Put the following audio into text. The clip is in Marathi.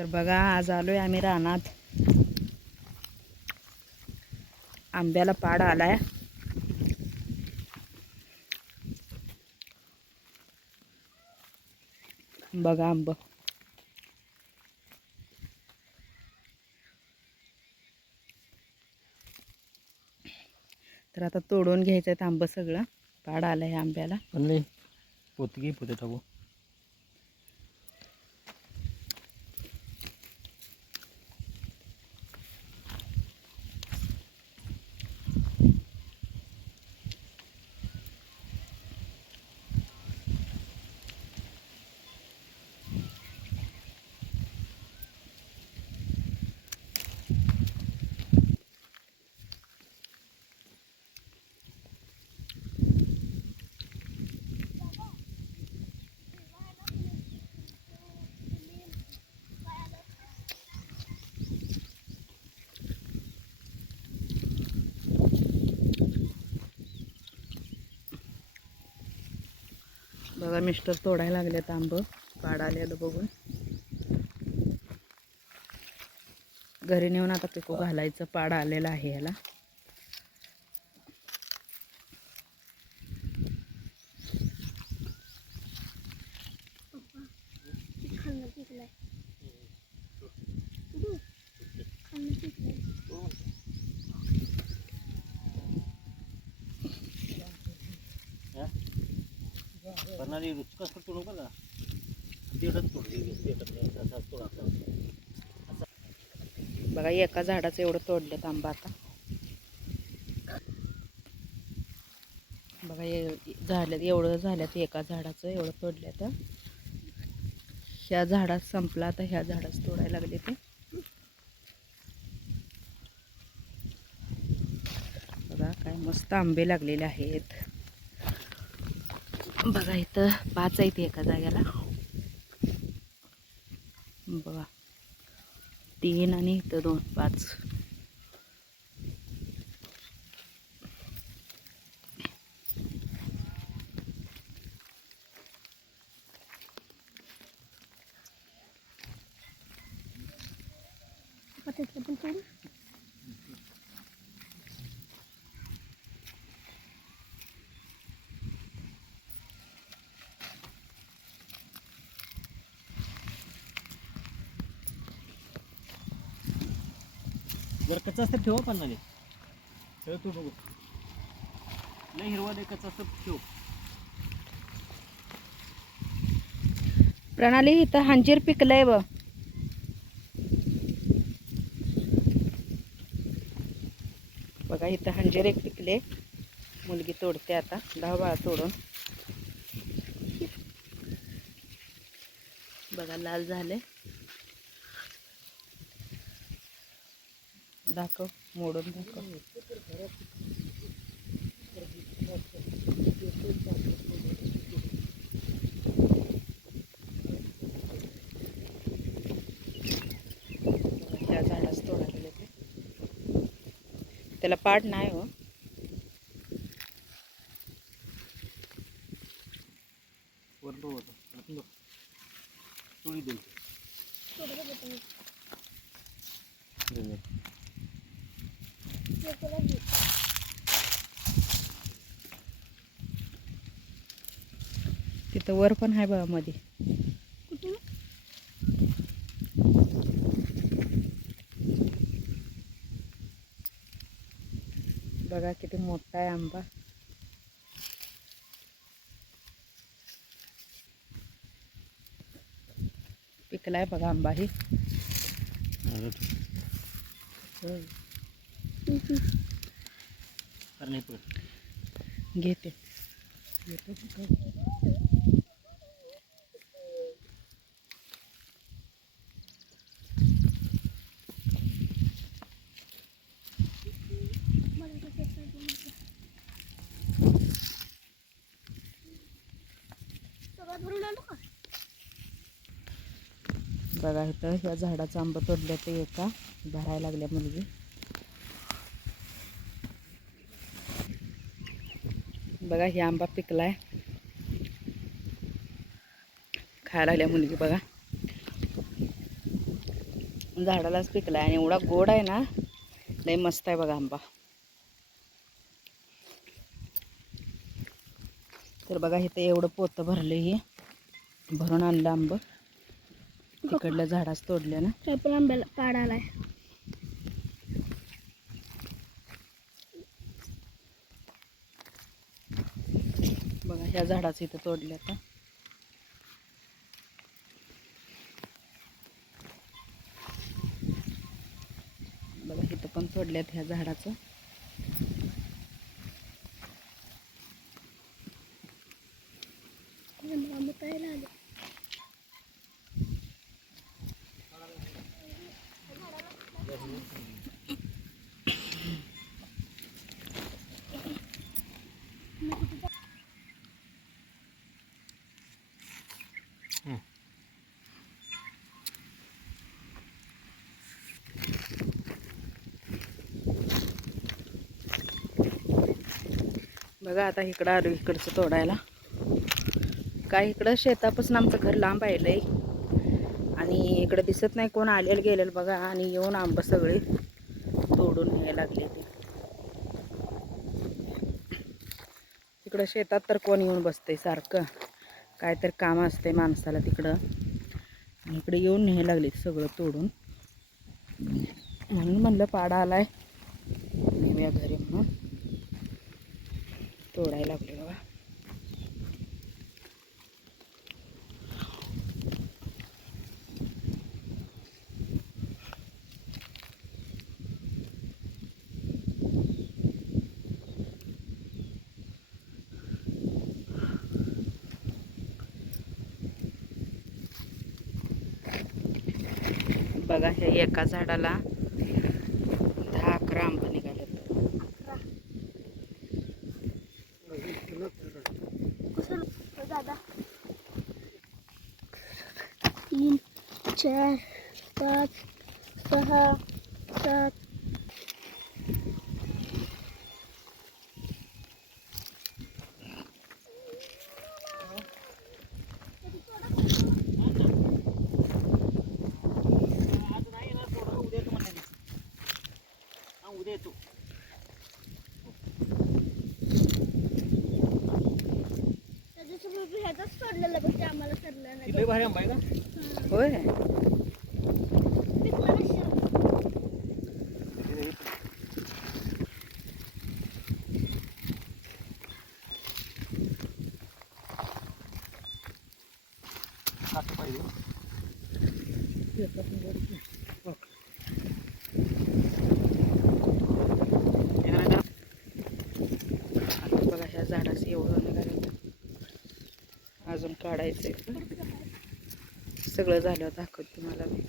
तर बघा आज आलोय आम्ही रानात. आंब्याला पाड आलाय. बघा आंब. तर आता तोडून घ्यायचं आंब सगळं. पाड आलाय आंब्याला. पोतगी पोते टाकू. बघा मिस्टर तोडायला लागलेत आंब. पाड आलेलं बघून घरी नेऊन आता पिको घालायचं. पाड आलेलं आहे ह्याला. बघा एका झाडाचं एवढं तोडलेत आंबा आता. बघा झाल्यात एवढं झाल्यात. एका झाडाचं एवढं तोडल्यात. ह्या झाडात संपला आता. ह्या झाडाच तोडायला लागले ते. बघा काय मस्त आंबे लागलेले आहेत. बघा इथं 5 आहेत एका जाग्याला. बघा 3 आणि इथं 2, 5. जर कच्चा असतं ठेवा पानाले. ठेव तू बघू. नाही हिरवा नाही कच्चा असतं ठेव. प्रणाली इथं अंजीर पिकलंय ब. बघा इथं अंजीर एक पिकले. मुलगी तोडते आता. 10 बाळा तोडून. बघा लाल झाले. दाखव. मोडून दाखव. त्या झाडाच तोडायला गेले. त्याला पाड नाही हो. तिथं वर पण आहे बघा मध्ये. बघा किती मोठा आहे आंबा. पिकलाय बघा आंबा ही. घेते. बघा इथं ह्या झाडाचं आंबा तोडलं ते एका भरायला लागल्या मुलगी. बघा ही आंबा पिकलाय. खायला लागल्या मुलगी बघा. झाडालाच पिकलाय आणि एवढा गोड आहे ना, लय मस्त आहे बघा आंबा. तर बघा इथे एवढं पोतं भरलं, हे भरून आणलं आंब. तिकडल्या झाडाच तोडले ना. काय पण आंब्याला पाड आलाय. बघा ह्या झाडाचं इथं तोडले आता. बघा इथं पण तोडल्यात ह्या झाडाचं. आंबे प्यायला आले. बघा आता इकडं आलो इकडचं तोडायला. काय इकडं शेतापासून आमचं घर लांब आहे लय, आणि इकडं दिसत नाही कोण आलेलं गेलेलं बघा. आणि येऊन आंबं सगळे तोडून न्यायला लागले ते. तिकडं शेतात तर कोण येऊन बसतंय सारखं, काय तर काम असतंय माणसाला तिकडं, आणि इकडे येऊन न्यायला लागले सगळं तोडून. म्हणून म्हणलं पाडा आलाय नेऊया घरी म्हणून तोडायला लागले बघा. बघा ह्या एका झाडाला 10-11 आंबे निघाले. दादा 3 4 5 6 7. उद्या येतो. ह्याचाच सोडलेला गोष्टी आम्हाला सरलं नाही. लय भारी आंबा आहे का? होय. पिकला नसेल. काटं पाहिजे. बघा ह्या झाडाचं एवढं निघालं, अजून काढायचंय. सगळं झाल्यावर दाखवते तुम्हाला मी.